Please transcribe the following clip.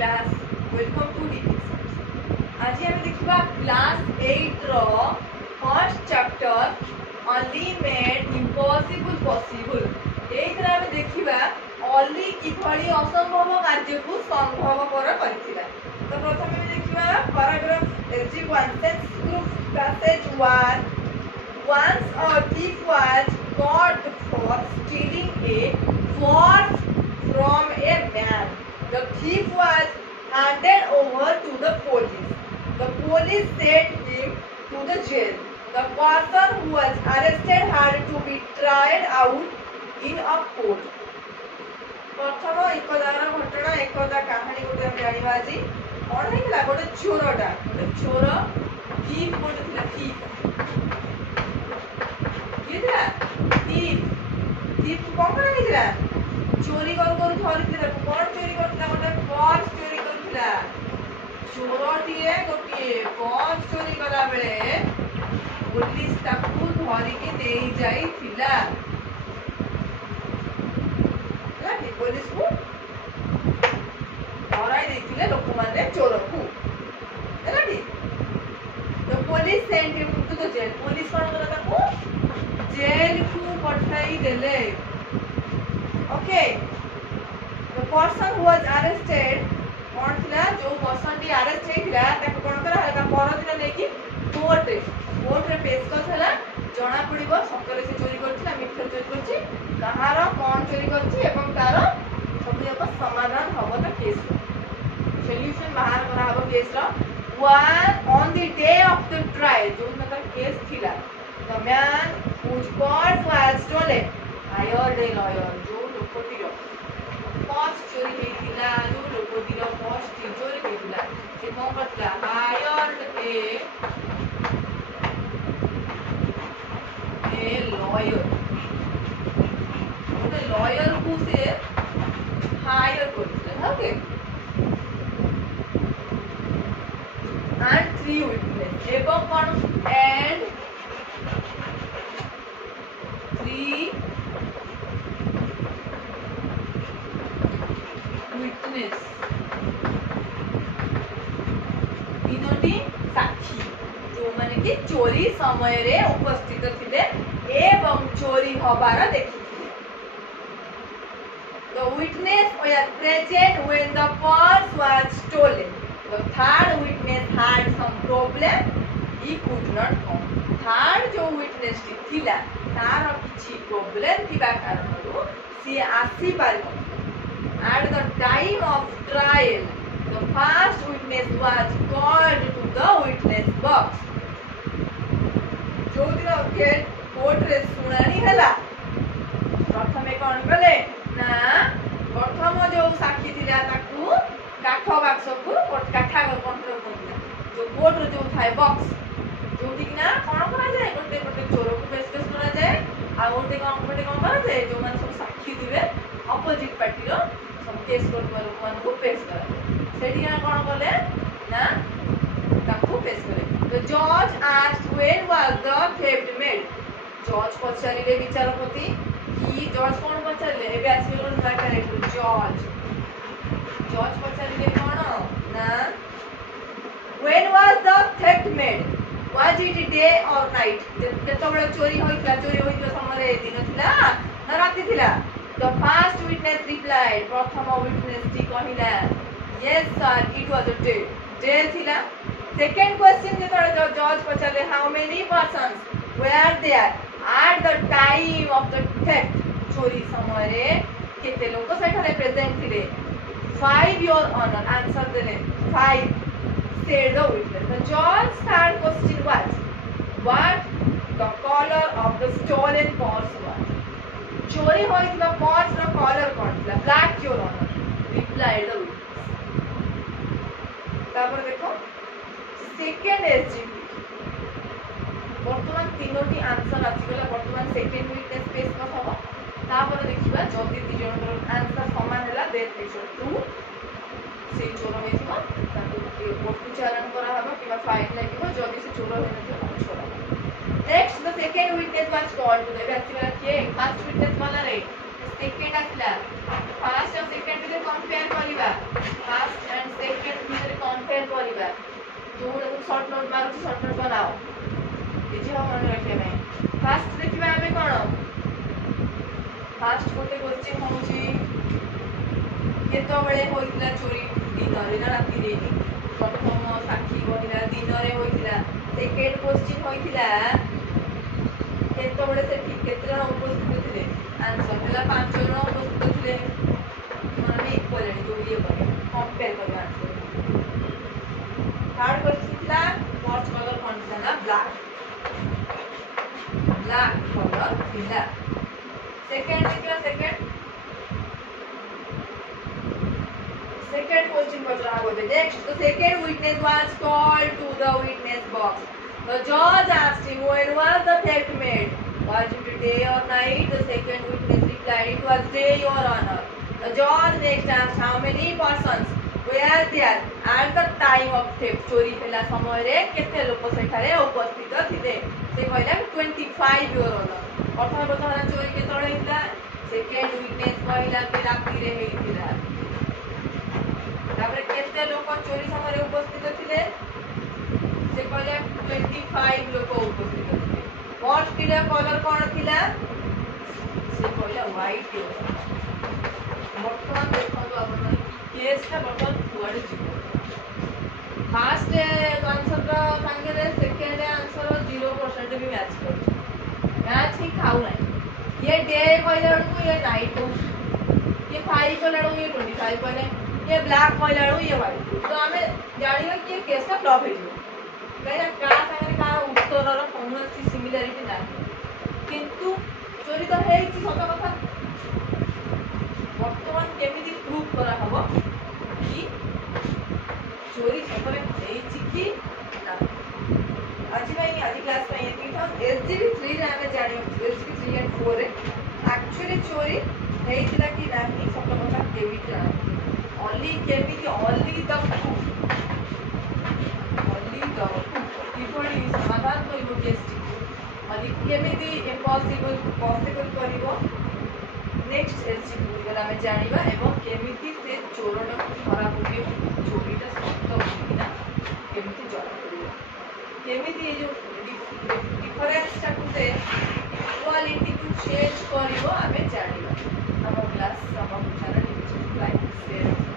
class. Welcome to DP. आज हम देखिबा class 8 रो first chapter only made impossible possible. एथरा हम देखिबा only किभली असंभव कार्य को संभव कर करथिला. तो प्रथम हम देखिबा paragraph SG1 text group passage 1. Once a thief was caught for stealing a horse from a man. The thief was handed over to the police. The police sent him to the jail. The person who was arrested had to be tried out in a court. प्रथम एकदार घटना एकदा कहानी गोटे हम जानिबा जी कोन हेला गोटे चोरटा गोटे चोर thief गोटे थिला thief किदा thief कोन करा हेला चोरी करू धरिथिला कोन चोरी करथिला गोटे पर्स चोरी करथिला चोरटीए गोटे पर्स चोरी कला बेले पुलिस ताकू धरि के देई जाइथिला लाठी पुलिस को धराई देथिले लोक माने चोर को लाठी तो police send him to the jail police कोन करा ताकू जेल को पठाई देले okay the person who was arrested कौन थिला जो पर्सन डी अरेस्ट हेथिला ताको कोन करा हला परदिन लेकी कोर्ट रे पेश करथला जणा पड़िबो सकले से चोरी करथिला मिथ्या चोरी करछि कहार कोन चोरी करछि एवं तार सब एक समाधान हबो त केस सॉल्यूशन बाहर करा हबो केस रो one on the day of the trial जो मतलब केस थिला the man whose purse was stolen hired a lawyer जो लोकटिरो पर्स चोरी हेतिला जो लोकटिरो पर्स चोरी हेतिला से कोन करथिला hired a lawyer the lawyer who से hire करथिला ओके and 3 witness एवं कोन and 3 witness तीनोटी साक्षी जो माने कि चोरी समय रे उपस्थित थिले एवं चोरी होबार देखिथिले the witness were present when the purse was stolen the third witness had some problem he could not come third जो witness थिला तार किछि प्रॉब्लम थिबा कारणरो सी आसी पारबो at the time of trial the first witness was called to the witness box जो दिन court रे सुनानी हला प्रथमे कोन कले ना प्रथम जो साक्षी थिला ताकू काठ बाक्स को काठा कंट्रोल करला जो कोर्ट रे जो थाय बॉक्स जोटी कि ना कोन करा जाय गोटे गोटे चोर को पेशकश करा जाय आ गोटे कोन करा जाय जो मान सब साक्षी दिबे अपोजिट पार्टी रो सब केस कोर्ट में लोक मान को पेश करा सेठी ना कोन करले ना ताकू पेश करे the judge asked when was the theft made judge पचारिले विचारपति की जज कोन पचारिले एबे आसी कोन करेक्ट जज पचारिले कोन ना when was the theft made was it day or night जेतबेले चोरी होइतला समय दिन थिला ना राति थिला the first witness replied प्रथम witness जी कहिला yes sir it was a day थिला second question जेतबेले जज पचारले how many persons were there at the time of the theft चोरी समय रे केते लोक सेठारे प्रेजेंट थिले 5 your honor answer देले 5 said the witness the judge's third question was what the color of the stolen purse was चोरी होइतला purse रो colour कोन थिला black your honor replied the witness तापर देखो सेकंड एसजीपी वर्तमान तीनोटी आंसर आसीगला वर्तमान second witness पेश करथबो तापर देखिबा जदी ती जनकर आंसर समान हला देत पेशर 2 से चोर हेतिबो ताको उपचारण करा हबो किबा फाइन लागिबो जदी से चोर होइनथि छोड़ा next the second witness was called to the आसीगला के फर्स्ट विटनेस वाला रे सेकंड आसीला फर्स्ट और सेकंड के कंपेयर करिबा फर्स्ट एंड जो शॉर्ट नोट मारू शॉर्ट नोट बनाओ इजी हो मन रखे में फास्ट देखिबा हमें कोन फास्ट गोटे क्वेश्चन होउची केतो बेले होइतला चोरी दिन रे ना राती रे प्रथम साक्षी कहिला दिन रे होइतला सेकंड क्वेश्चन होइतला केतो बेले से ठीक केते जण उपस्थित थिले आंसर हला 5 जण उपस्थित थिले माने इक्वल है जो ये कंपेयर करबा आंसर थर्ड क्वेश्चन था व्हाट कलर कंडीशन है ब्लैक कलर थिला सेकंड question पचरा होते next the second witness was called to the witness box the judge asked him when was the theft made was it day or night the second witness replied it was day your honor the judge next asked how many persons were there at the time of theft चोरी हेला समय रे केते लोक सेठारे उपस्थित थिले से कहला 25 your honor प्रथम प्रथम चोरी के तळे हिला सेकंड विटनेस कहला कि राती रे हेइतिला तापर केते लोक चोरी समय रे उपस्थित थिले से कहला 25 लोक उपस्थित थिले व्हाट थिला कलर कोन थिला से कहला व्हाइट वर्तमान देखो आपण केस ता वर्तमान कुआडे जीवो फास्ट आंसर रा संगे रे सेकंड आंसर 0% भी मैच कर मैच ही खाऊ नहीं ये डे कहला को ये नाइट ये 5 कहला ये 25 कहले ये ब्लैक कहला ये व्हाइट तो हमें जानियो कि ये केस का फ्लॉप है कहला का संगे का उत्तर रा कौनसी सिमिलरिटी नाही किंतु चोरी तो है कि सत कथा वर्तमान केमिति प्रूव करा हबो कि चोरी सतरे हेछि कि ना आज क्लास में ये था एसजीबी 3 रे हमें जानियो एसजीबी 3 एंड 4 रे एक्चुअली चोरी हेइतिला कि नाही सत कथा केमिति ना only the किभଳି समाधान करिवो केसटी अनि केमिति इम्पॉसिबल पॉसिबल करिवो नेक्स्ट एसजीबी गला में जानिबा एवं केमिति से चोरन धरा पके चोरीटा सत्य होइना केमिति जरा करिवो केमिति ये जो डिफरेंस टाकु से इक्वालिटी को चेंज करिवो हमें जानिबा हम क्लास समाप्त करना लाइक शेयर